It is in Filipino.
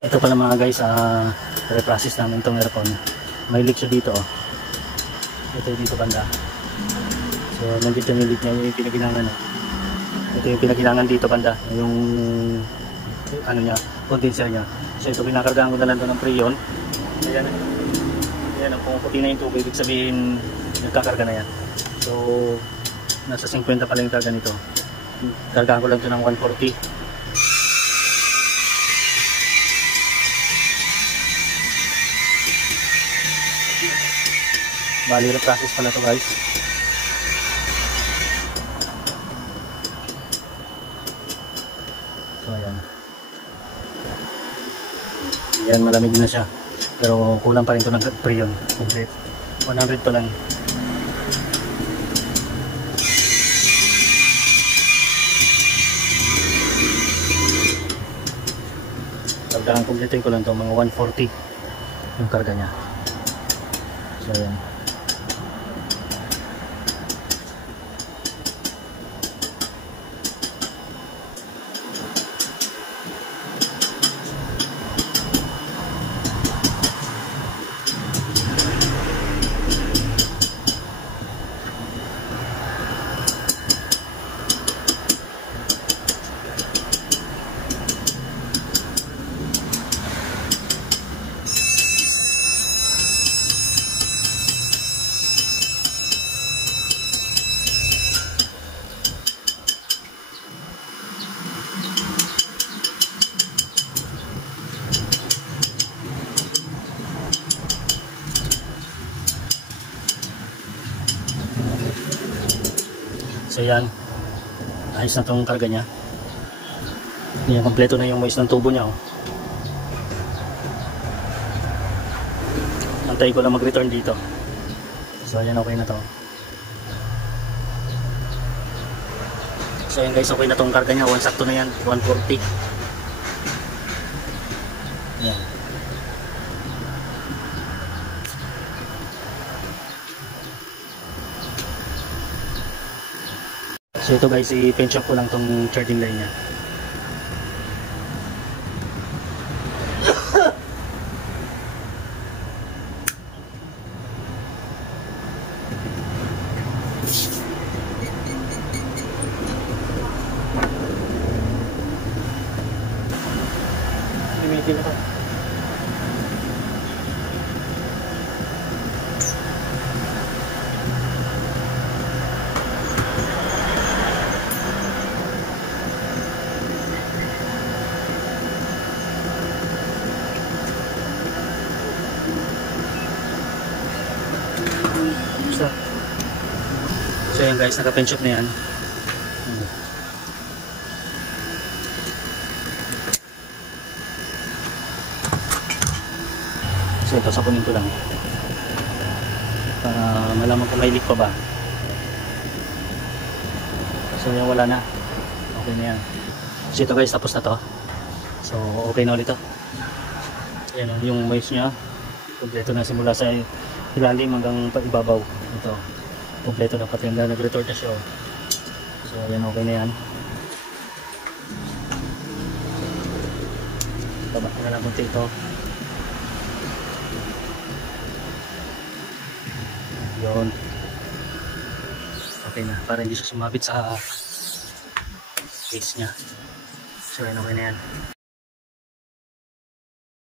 Ito pala mga guys, reprocess namin itong aircon. May leak siya dito. Ito dito banda. So nandito yung leak niya, yung pinagilangan. Ito yung pinagilangan dito banda. Yung ano niya, condenser niya. So ito pinakargaan ko na lang ito ng Freon. Ayan. Ayan, ang pumuputi na yung tubig, ibig sabihin nagkakarga na yan. So nasa 50 pala yung karga nito. Kargaan ko lang ito ng 140. Bali, process pala to guys. So ayan. Ayan, malamig na siya. Pero kulang pa rin ito ng Freon. Complete. 100 pa lang. Pagdaang kumpletin ko lang ito, mga 140 yung karga niya. So ayan. So yan, ayos na itong karga niya. Yan, kompleto na yung moist ng tubo niya. Antayin ko lang mag-return dito. So yan, okay na to. So yan guys, okay na itong karga niya. Sakto na yan, 140. Yan. So ito guys, i-pinch up ko lang tong charging line niya. Limitin na to. So yan guys, naka-pinch up na yan. So ito, sapunin ko lang para malaman kung may leak pa ba. So yan, wala na. Okay na yan. So ito guys, tapos na to. So okay na ulit to. Ayan, yung moist nya kompleto na simula sa ilalim hanggang ibabaw. Ito, kompleto na, pati hanggang nag-retort na siya. So ayan, okay na yan. Baba na lang konti ito. Yun. Okay na, para hindi siya sumabit sa case nya. So ayan, okay na yan.